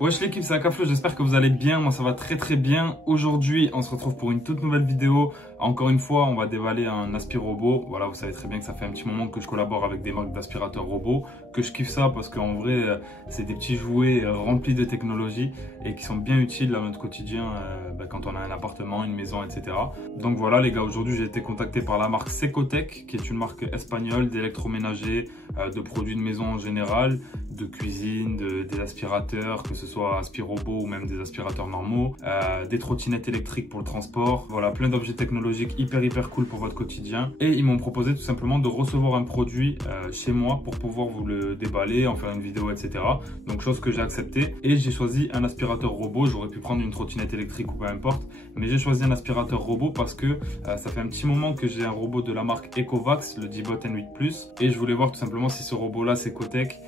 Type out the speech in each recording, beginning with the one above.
Wesh l'équipe, c'est Akaflo, j'espère que vous allez bien, moi ça va très bien. Aujourd'hui, on se retrouve pour une toute nouvelle vidéo. Encore une fois, on va dévaler un aspirobot. Voilà, vous savez très bien que ça fait un petit moment que je collabore avec des marques d'aspirateurs robots, que je kiffe ça parce qu'en vrai, c'est des petits jouets remplis de technologie et qui sont bien utiles à notre quotidien quand on a un appartement, une maison, etc. Donc voilà les gars, aujourd'hui j'ai été contacté par la marque Secotec, qui est une marque espagnole d'électroménager, de produits de maison en général, de cuisine, des aspirateurs, que ce soit aspirobot ou même des aspirateurs normaux, des trottinettes électriques pour le transport, voilà, plein d'objets technologiques hyper cool pour votre quotidien. Et ils m'ont proposé tout simplement de recevoir un produit chez moi pour pouvoir vous le déballer, en faire une vidéo, etc. Donc chose que j'ai accepté et j'ai choisi un aspirateur robot. J'aurais pu prendre une trottinette électrique ou peu importe, mais j'ai choisi un aspirateur robot parce que ça fait un petit moment que j'ai un robot de la marque Ecovacs, le Dibot N8 Plus, et je voulais voir tout simplement si ce robot là, Secotec,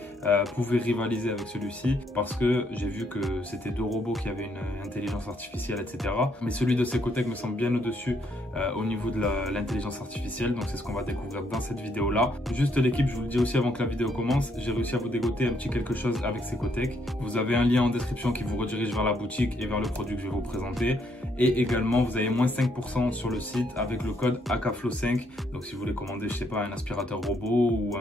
pouvait rivaliser avec celui-ci, parce que j'ai vu que c'était deux robots qui avaient une intelligence artificielle, etc. Mais celui de Secotec me semble bien au-dessus au niveau de l'intelligence artificielle, donc c'est ce qu'on va découvrir dans cette vidéo là. Juste l'équipe, je vous le dis aussi avant que la vidéo commence, j'ai réussi à vous dégoter un petit quelque chose avec Secotec. Vous avez un lien en description qui vous redirige vers la boutique et vers le produit que je vais vous présenter, et également vous avez moins 5% sur le site avec le code AKFLO5. Donc si vous voulez commander, je sais pas, un aspirateur robot ou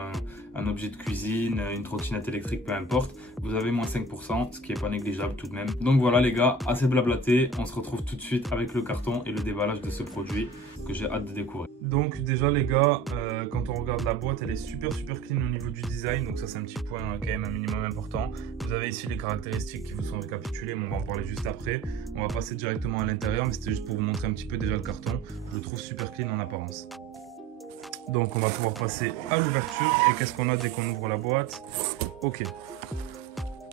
un objet de cuisine, une trottinette électrique, peu importe, vous avez moins 5%, ce qui est pas négligeable tout de même. Donc voilà les gars, assez blablaté, on se retrouve tout de suite avec le carton et le déballage de ce produit que j'ai hâte de découvrir. Donc déjà les gars, quand on regarde la boîte, elle est super clean au niveau du design, donc ça c'est un petit point quand même un minimum important. Vous avez ici les caractéristiques qui vous sont récapitulées, mais on va en parler juste après. On va passer directement à l'intérieur, mais c'était juste pour vous montrer un petit peu déjà le carton. Je le trouve super clean en apparence. Donc on va pouvoir passer à l'ouverture. Et qu'est-ce qu'on a dès qu'on ouvre la boîte? Ok.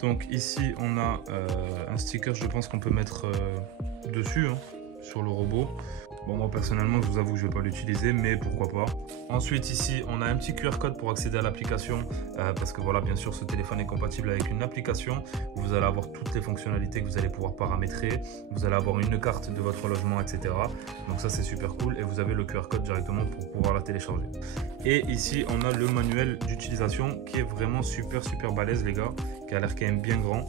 Donc ici on a un sticker, je pense qu'on peut mettre dessus, hein, sur le robot. Bon, moi personnellement je vous avoue que je ne vais pas l'utiliser, mais pourquoi pas. Ensuite ici on a un petit QR code pour accéder à l'application, parce que voilà, bien sûr ce téléphone est compatible avec une application. Vous allez avoir toutes les fonctionnalités que vous allez pouvoir paramétrer. Vous allez avoir une carte de votre logement, etc. Donc ça c'est super cool, et vous avez le QR code directement pour pouvoir la télécharger. Et ici on a le manuel d'utilisation qui est vraiment super balèze les gars, qui a l'air quand même bien grand.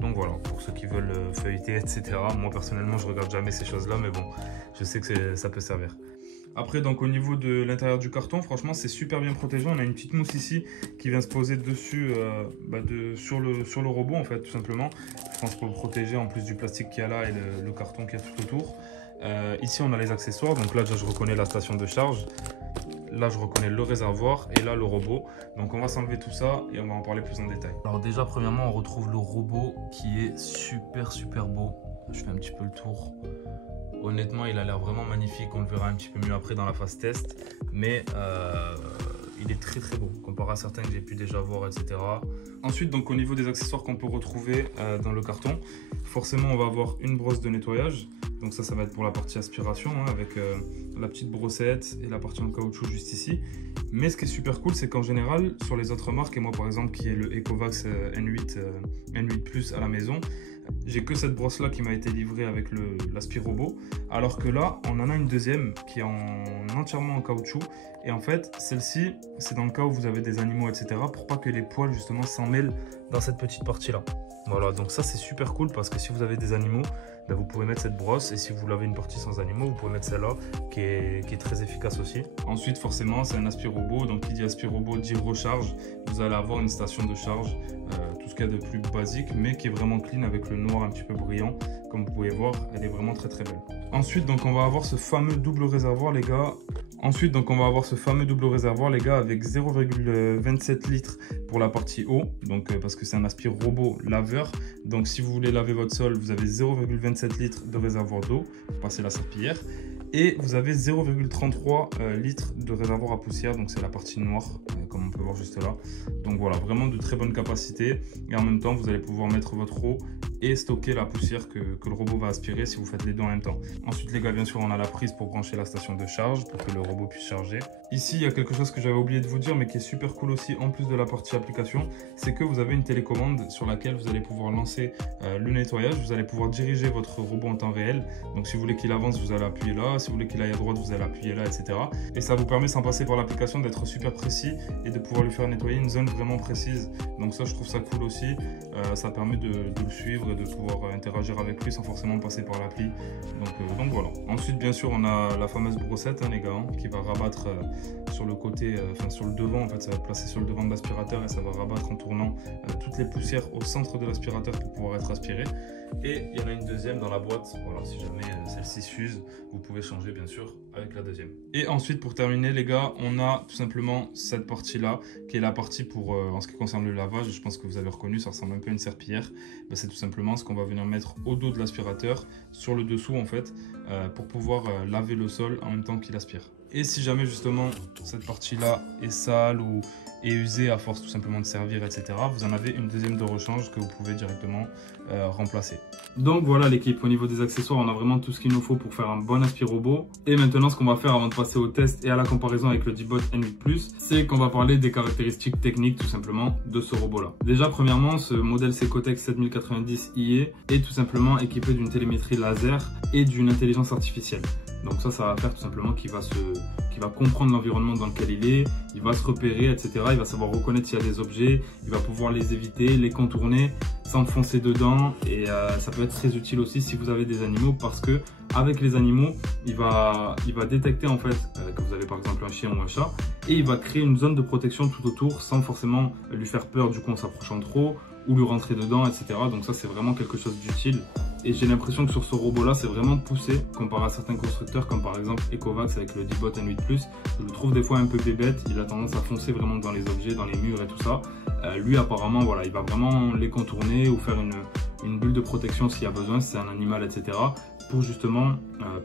Donc voilà, pour ceux qui veulent feuilleter, etc. Moi personnellement je regarde jamais ces choses là, mais bon, je sais que ça peut servir. Après, donc au niveau de l'intérieur du carton, franchement c'est super bien protégé. On a une petite mousse ici qui vient se poser dessus, sur le robot en fait, tout simplement. Je pense pour le protéger, en plus du plastique qu'il y a là et le carton qu'il y a tout autour. Ici on a les accessoires, donc là déjà je reconnais la station de charge. Là, je reconnais le réservoir et là, le robot. Donc, on va s'enlever tout ça et on va en parler plus en détail. Alors déjà, premièrement, on retrouve le robot qui est super beau. Je fais un petit peu le tour. Honnêtement, il a l'air vraiment magnifique. On le verra un petit peu mieux après dans la phase test. Mais il est très beau comparé à certains que j'ai pu déjà voir, etc. Ensuite, donc au niveau des accessoires qu'on peut retrouver dans le carton, forcément, on va avoir une brosse de nettoyage. Donc ça va être pour la partie aspiration, hein, avec la petite brossette et la partie en caoutchouc juste ici. Mais ce qui est super cool, c'est qu'en général, sur les autres marques, et moi par exemple qui est le Ecovacs N8 Plus à la maison, j'ai que cette brosse là qui m'a été livrée avec l'aspirobot, alors que là on en a une deuxième qui est entièrement en caoutchouc, et en fait celle-ci c'est dans le cas où vous avez des animaux, etc., pour pas que les poils justement s'en mêlent dans cette petite partie là. Voilà, donc ça c'est super cool parce que si vous avez des animaux, vous pouvez mettre cette brosse, et si vous l'avez une partie sans animaux, vous pouvez mettre celle-là qui est très efficace aussi. Ensuite forcément c'est un aspirobot, donc qui dit aspirobot dit recharge. Vous allez avoir une station de charge, tout ce qu'il y a de plus basique, mais qui est vraiment clean avec le noir un petit peu brillant. Comme vous pouvez voir, elle est vraiment très belle. Ensuite donc on va avoir ce fameux double réservoir les gars. Avec 0,27 litres pour la partie eau, donc parce que c'est un aspirobot laveur. Donc si vous voulez laver votre sol, vous avez 0,27 litres de réservoir d'eau pour passer la serpillière. Et vous avez 0,33 litres de réservoir à poussière, donc c'est la partie noire, comme on peut voir juste là. Donc voilà, vraiment de très bonne capacité. Et en même temps, vous allez pouvoir mettre votre eau et stocker la poussière que le robot va aspirer si vous faites les deux en même temps. Ensuite les gars, bien sûr, on a la prise pour brancher la station de charge pour que le robot puisse charger. Ici, il y a quelque chose que j'avais oublié de vous dire mais qui est super cool aussi en plus de la partie application, c'est que vous avez une télécommande sur laquelle vous allez pouvoir lancer le nettoyage. Vous allez pouvoir diriger votre robot en temps réel. Donc si vous voulez qu'il avance, vous allez appuyer là. Si vous voulez qu'il aille à droite, vous allez appuyer là, etc. Et ça vous permet, sans passer par l'application, d'être super précis et de pouvoir lui faire nettoyer une zone vraiment précise. Donc ça, je trouve ça cool aussi. Ça permet de le suivre et de pouvoir interagir avec lui sans forcément passer par l'appli. Donc voilà. Ensuite, bien sûr, on a la fameuse brossette, hein, les gars, qui va rabattre sur le côté, sur le devant. En fait, ça va être placé sur le devant de l'aspirateur et ça va rabattre en tournant toutes les poussières au centre de l'aspirateur pour pouvoir être aspiré. Et il y en a une deuxième dans la boîte. Voilà, si jamais celle-ci s'use, vous pouvez changer bien sûr avec la deuxième. Et ensuite, pour terminer, les gars, on a tout simplement cette partie-là qui est la partie pour en ce qui concerne le lavage. Je pense que vous avez reconnu, ça ressemble un peu à une serpillière. Ben, c'est tout simplement ce qu'on va venir mettre au dos de l'aspirateur, sur le dessous en fait, pour pouvoir laver le sol en même temps qu'il aspire. Et si jamais justement cette partie-là est sale ou est usée à force tout simplement de servir, etc., vous en avez une deuxième de rechange que vous pouvez directement remplacer. Donc voilà l'équipe, au niveau des accessoires, on a vraiment tout ce qu'il nous faut pour faire un bon aspirobot. Et maintenant, ce qu'on va faire avant de passer au test et à la comparaison avec le Dibot N8+, c'est qu'on va parler des caractéristiques techniques tout simplement de ce robot-là. Déjà, premièrement, ce modèle Secotech 7090 IE est tout simplement équipé d'une télémétrie laser et d'une intelligence artificielle. Donc ça va faire tout simplement qu'il va comprendre l'environnement dans lequel il va se repérer, etc. Il va savoir reconnaître s'il y a des objets, il va pouvoir les éviter, les contourner sans foncer dedans. Et ça peut être très utile aussi si vous avez des animaux, parce que avec les animaux, il va détecter en fait que vous avez par exemple un chien ou un chat, et il va créer une zone de protection tout autour sans forcément lui faire peur du coup en s'approchant trop ou lui rentrer dedans, etc. Donc ça, c'est vraiment quelque chose d'utile. Et j'ai l'impression que sur ce robot-là, c'est vraiment poussé comparé à certains constructeurs, comme par exemple Ecovacs avec le Dibot N8+. Je le trouve des fois un peu bébête, il a tendance à foncer vraiment dans les objets, dans les murs et tout ça. Lui, apparemment, voilà, il va vraiment les contourner ou faire une bulle de protection s'il y a besoin, si c'est un animal, etc. pour justement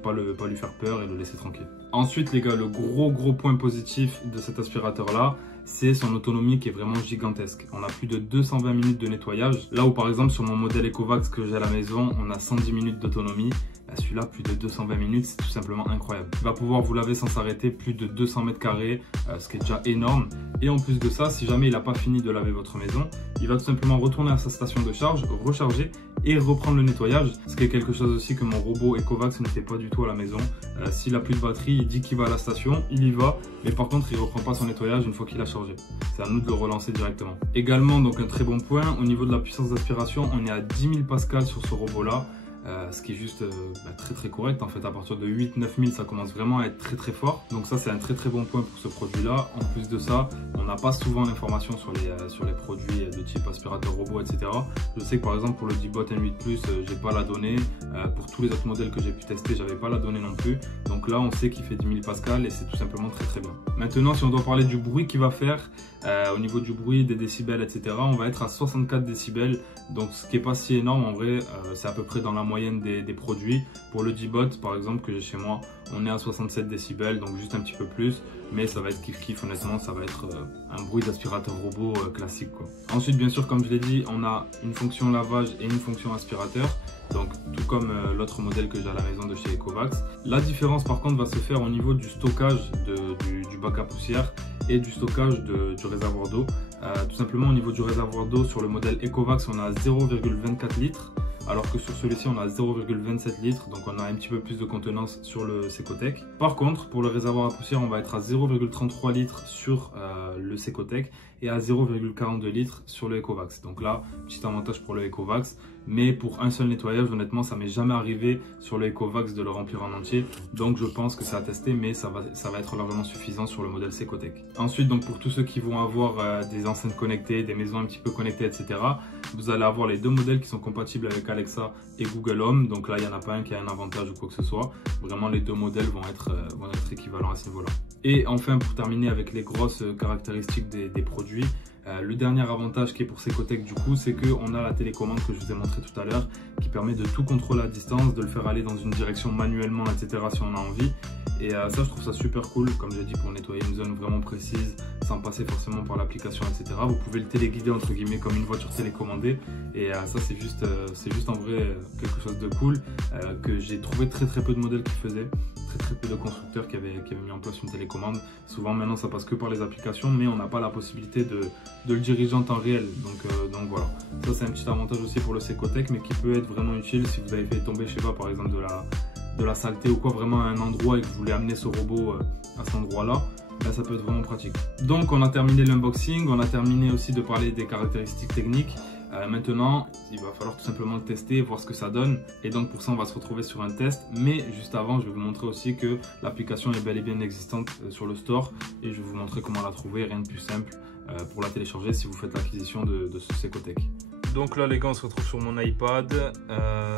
pas lui faire peur et le laisser tranquille. Ensuite, les gars, le gros point positif de cet aspirateur-là, c'est son autonomie qui est vraiment gigantesque. On a plus de 220 minutes de nettoyage. Là où par exemple sur mon modèle Ecovacs que j'ai à la maison, on a 110 minutes d'autonomie. Celui-là, plus de 220 minutes, c'est tout simplement incroyable. Il va pouvoir vous laver sans s'arrêter plus de 200 mètres carrés, ce qui est déjà énorme. Et en plus de ça, si jamais il n'a pas fini de laver votre maison, il va tout simplement retourner à sa station de charge, recharger et reprendre le nettoyage. Ce qui est quelque chose aussi que mon robot Ecovacs ne fait pas du tout à la maison. S'il n'a plus de batterie, il dit qu'il va à la station, il y va. Mais par contre, il ne reprend pas son nettoyage une fois qu'il a chargé. C'est à nous de le relancer directement. Également, donc un très bon point, au niveau de la puissance d'aspiration, on est à 10 000 pascal sur ce robot-là. Ce qui est juste très correct. En fait, à partir de 8-9 000, ça commence vraiment à être très fort. Donc ça, c'est un très bon point pour ce produit-là. En plus de ça, on n'a pas souvent l'information sur les produits de type aspirateur robot, etc. Je sais que par exemple pour le Dibot N8+, j'ai pas la donnée. Pour tous les autres modèles que j'ai pu tester, j'avais pas la donnée non plus. Donc là, on sait qu'il fait 10 000 pascal et c'est tout simplement très bien. Maintenant, si on doit parler du bruit qu'il va faire, au niveau du bruit, des décibels, etc., on va être à 64 décibels. Donc ce qui est pas si énorme en vrai, c'est à peu près dans la moyenne des produits. Pour le Dibot par exemple que j'ai chez moi, on est à 67 décibels, donc juste un petit peu plus, mais ça va être kiff honnêtement, ça va être un bruit d'aspirateur robot classique quoi. Ensuite bien sûr, comme je l'ai dit, on a une fonction lavage et une fonction aspirateur, donc tout comme l'autre modèle que j'ai à la maison de chez Ecovacs. La différence par contre va se faire au niveau du stockage du bac à poussière et du stockage du réservoir d'eau. Tout simplement au niveau du réservoir d'eau, sur le modèle Ecovacs on a 0,24 litres, alors que sur celui-ci on a 0,27 litres, donc on a un petit peu plus de contenance sur le Secotech. Par contre, pour le réservoir à poussière, on va être à 0,33 litres sur le Secotech et à 0,42 litres sur le Ecovacs. Donc là, petit avantage pour le Ecovacs, mais pour un seul nettoyage, honnêtement, ça m'est jamais arrivé sur le Ecovacs de le remplir en entier. Donc je pense que c'est à tester, mais ça va être largement suffisant sur le modèle Secotech. Ensuite, donc pour tous ceux qui vont avoir des enceintes connectées, des maisons un petit peu connectées, etc., vous allez avoir les deux modèles qui sont compatibles avec Alexa et Google Home. Donc là, il n'y en a pas un qui a un avantage ou quoi que ce soit. Vraiment, les deux modèles vont être équivalents à ce niveau-là. Et enfin, pour terminer avec les grosses caractéristiques des produits, le dernier avantage qui est pour Secotech du coup, c'est qu'on a la télécommande que je vous ai montré tout à l'heure, qui permet de tout contrôler à distance, de le faire aller dans une direction manuellement, etc. si on a envie. Et ça, je trouve ça super cool, comme j'ai dit, pour nettoyer une zone vraiment précise, sans passer forcément par l'application, etc. Vous pouvez le téléguider, entre guillemets, comme une voiture télécommandée. Et ça, c'est juste en vrai quelque chose de cool, que j'ai trouvé très peu de modèles qui faisaient. Très peu de constructeurs qui avaient mis en place une télécommande. Souvent maintenant ça passe que par les applications, mais on n'a pas la possibilité de le diriger en temps réel. Donc voilà, ça c'est un petit avantage aussi pour le Secotech, mais qui peut être vraiment utile si vous avez fait tomber, je sais pas, par exemple de la saleté ou quoi, vraiment à un endroit et que vous voulez amener ce robot à cet endroit là. Ben, ça peut être vraiment pratique. Donc on a terminé l'unboxing, on a terminé aussi de parler des caractéristiques techniques. Maintenant, il va falloir tout simplement le tester, voir ce que ça donne. Et donc pour ça, on va se retrouver sur un test. Mais juste avant, je vais vous montrer aussi que l'application est bel et bien existante sur le store. Et je vais vous montrer comment la trouver, rien de plus simple pour la télécharger si vous faites l'acquisition de ce Secotech. Donc là les gars, on se retrouve sur mon iPad.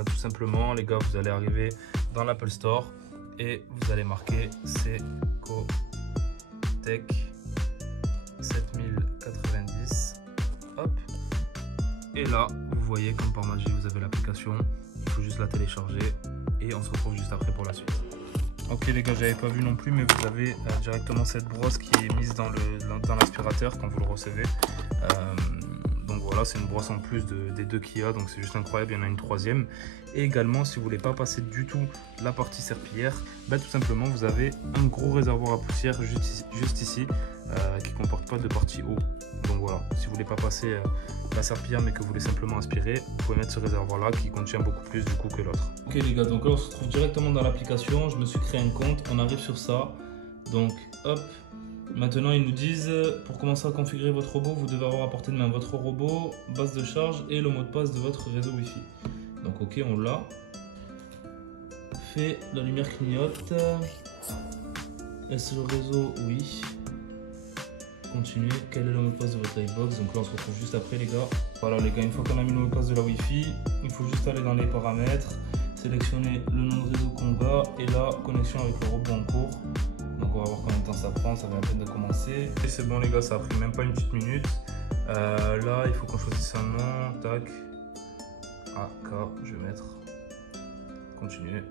Tout simplement, les gars, vous allez arriver dans l'Apple Store et vous allez marquer Secotech 7090. Hop. Et là, vous voyez comme par magie, vous avez l'application. Il faut juste la télécharger et on se retrouve juste après pour la suite. Ok les gars, j'avais pas vu non plus, mais vous avez directement cette brosse qui est mise dans l'aspirateur quand vous le recevez. Donc voilà, c'est une brosse en plus des deux qu'il y a, donc c'est juste incroyable, il y en a une troisième. Et également, si vous voulez pas passer du tout la partie serpillière, bah, tout simplement vous avez un gros réservoir à poussière juste ici, qui comporte pas de partie eau. Donc voilà, si vous voulez pas passer la serpillière mais que vous voulez simplement aspirer, vous pouvez mettre ce réservoir là qui contient beaucoup plus du coup que l'autre. Ok les gars, donc là on se retrouve directement dans l'application, je me suis créé un compte, on arrive sur ça, donc hop. Maintenant ils nous disent, pour commencer à configurer votre robot, vous devez avoir à portée de main votre robot, base de charge et le mot de passe de votre réseau Wi-Fi. Donc ok, on l'a. Fait, la lumière clignote. Est-ce le réseau? Oui. Continuer. Quel est le mot de passe de votre Livebox? Donc là on se retrouve juste après les gars. Voilà les gars, une fois qu'on a mis le mot de passe de la Wi-Fi, il faut juste aller dans les paramètres, sélectionner le nom de réseau qu'on va et la connexion avec le robot en cours. Donc on va voir combien de temps ça prend, ça va à peine de commencer. Et c'est bon les gars, ça a pris même pas une petite minute. Là il faut qu'on choisisse un nom, tac. AK, je vais mettre. Continuer.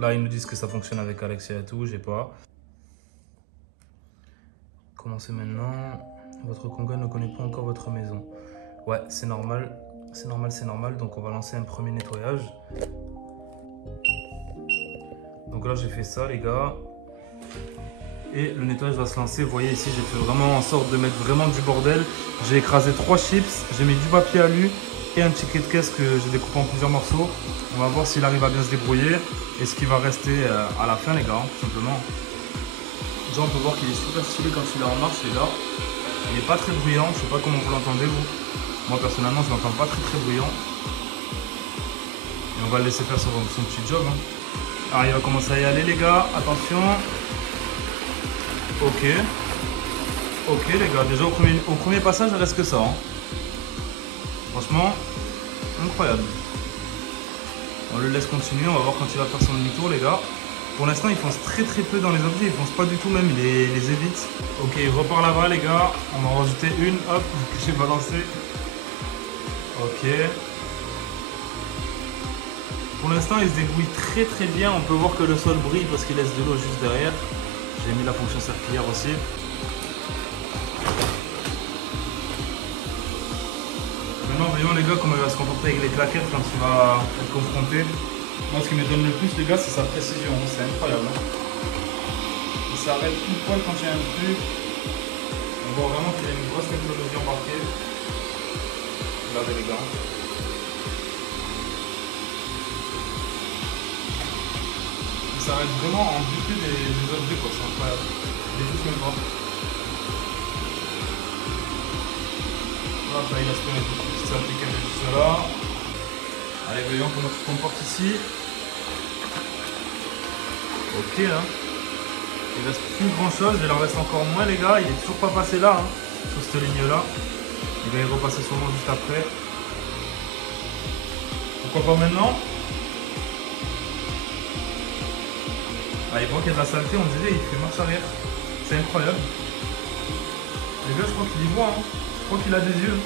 Là ils nous disent que ça fonctionne avec Alexia et tout, j'ai pas. Commencez maintenant. Votre Conga ne connaît pas encore votre maison. Ouais, c'est normal. C'est normal. Donc on va lancer un premier nettoyage. Donc là j'ai fait ça les gars. Et le nettoyage va se lancer. Vous voyez ici, j'ai fait vraiment en sorte de mettre vraiment du bordel. J'ai écrasé 3 chips, j'ai mis du papier alu et un ticket de caisse que j'ai découpé en plusieurs morceaux. On va voir s'il arrive à bien se débrouiller et ce qui va rester à la fin les gars, tout simplement. Déjà on peut voir qu'il est super stylé quand il est en marche les gars. Il n'est pas très bruyant, je sais pas comment vous l'entendez vous. Moi personnellement je l'entends pas très bruyant. Et on va le laisser faire son petit job. Hein. Alors il va commencer à y aller les gars, attention. Ok les gars, déjà au premier passage il reste que ça. Hein. Franchement, incroyable. On le laisse continuer, on va voir quand il va faire son demi-tour les gars. Pour l'instant il fonce très peu dans les objets, il fonce pas du tout même, il les évite. Ok, il repart là-bas les gars, on va en rajouter une, hop, que j'ai balancé. Ok. Pour l'instant il se débrouille très bien, on peut voir que le sol brille parce qu'il laisse de l'eau juste derrière. J'ai mis la fonction serpillière aussi. Maintenant voyons les gars comment il va se comporter avec les claquettes quand il va être confronté. Moi ce qui me donne le plus les gars c'est sa précision, c'est incroyable. Hein. Il s'arrête tout poil quand il y a un truc. On voit vraiment qu'il y a une grosse technologie embarquée. Regardez les gars. Il s'arrête vraiment en buter des objets quoi, c'est incroyable. Il les touche même pas. Là il aspire une petite saleté qu'elle est juste là. Allez, voyons comment ça se comporte ici. Ok, hein. Il reste plus grand chose, il en reste encore moins les gars. Il est toujours pas passé là, hein, sur cette ligne là. Il va y repasser sûrement juste après. Pourquoi pas maintenant? Ah, il voit qu'il y a de la saleté, on dirait, il fait marche arrière. C'est incroyable. Les gars, je crois qu'il y voit, hein. Je crois qu'il a des yeux.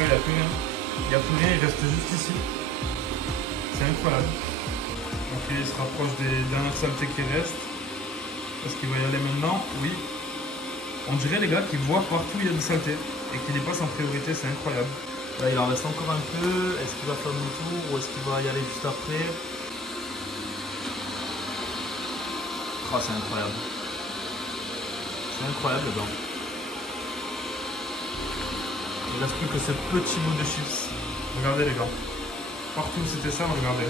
gars, il n'y a plus rien. Il n'y a plus rien, il reste juste ici. C'est incroyable. Ok, il se rapproche des dernières saletés qui restent. Est-ce qu'il va y aller maintenant? Oui. On dirait les gars qu'il voit partout où il y a des saletés et qu'il les passe en priorité, c'est incroyable. Là il en reste encore un peu. Est-ce qu'il va faire demi-tour ou est-ce qu'il va y aller juste après? Oh, c'est incroyable. C'est incroyable les gars. Il ne reste plus que ce petit bout de chips. Regardez les gars. Partout où c'était ça, regardez.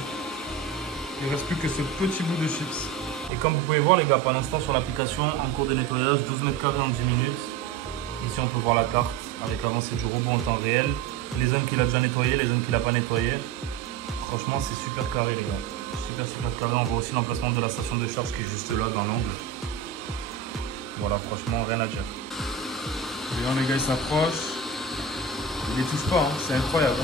Il ne reste plus que ce petit bout de chips. Et comme vous pouvez voir les gars, pour l'instant sur l'application, en cours de nettoyage, 12 mètres carrés en 10 minutes. Ici on peut voir la carte avec l'avancée du robot en temps réel. Les zones qu'il a déjà nettoyées, les zones qu'il n'a pas nettoyées. Franchement c'est super carré les gars. Super carré. On voit aussi l'emplacement de la station de charge qui est juste là dans l'angle. Voilà, franchement rien à dire. Et là les gars il s'approche. Il les touche pas, hein. C'est incroyable.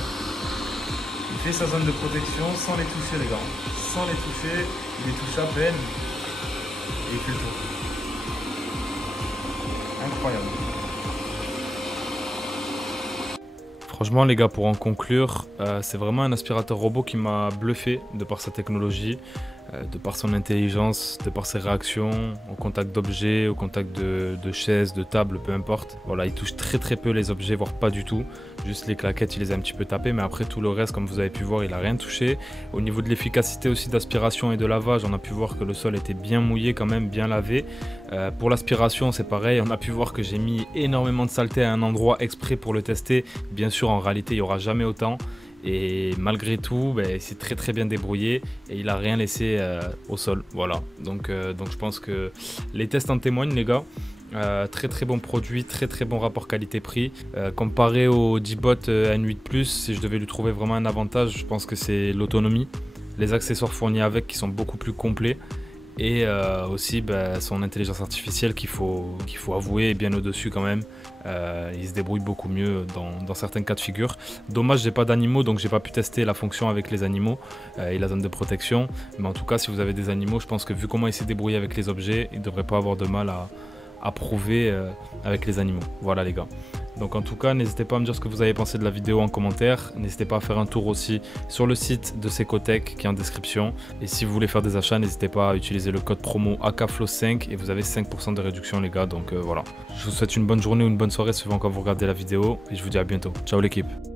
Il fait sa zone de protection sans les toucher les gars. Sans les toucher, il les touche à peine. Et il fait le tour. Incroyable. Franchement les gars, pour en conclure, c'est vraiment un aspirateur robot qui m'a bluffé de par sa technologie, de par son intelligence, de par ses réactions au contact d'objets, au contact de chaises, de tables, peu importe. Voilà, il touche très peu les objets, voire pas du tout. Juste les claquettes, il les a un petit peu tapées, mais après tout le reste, comme vous avez pu voir, il a rien touché. Au niveau de l'efficacité aussi d'aspiration et de lavage, on a pu voir que le sol était bien mouillé quand même, bien lavé. Pour l'aspiration, c'est pareil, on a pu voir que j'ai mis énormément de saleté à un endroit exprès pour le tester. Bien sûr, en réalité, il n'y aura jamais autant. Et malgré tout, il s'est très bien débrouillé et il n'a rien laissé au sol. Voilà, donc je pense que les tests en témoignent les gars. Très bon produit, très bon rapport qualité-prix. Comparé au D-Bot N8 Plus, si je devais lui trouver vraiment un avantage, je pense que c'est l'autonomie. Les accessoires fournis avec qui sont beaucoup plus complets. Et aussi son intelligence artificielle qu'il faut avouer est bien au-dessus quand même. Il se débrouille beaucoup mieux dans certains cas de figure. Dommage, j'ai pas d'animaux donc j'ai pas pu tester la fonction avec les animaux et la zone de protection. Mais en tout cas, si vous avez des animaux, je pense que vu comment il s'est débrouillé avec les objets, il devrait pas avoir de mal à prouver avec les animaux. Voilà les gars. Donc en tout cas, n'hésitez pas à me dire ce que vous avez pensé de la vidéo en commentaire. N'hésitez pas à faire un tour aussi sur le site de Secotech qui est en description. Et si vous voulez faire des achats, n'hésitez pas à utiliser le code promo AKFLOW5 et vous avez 5% de réduction les gars. Donc voilà. Je vous souhaite une bonne journée ou une bonne soirée si vous encore vous regardez la vidéo et je vous dis à bientôt. Ciao l'équipe.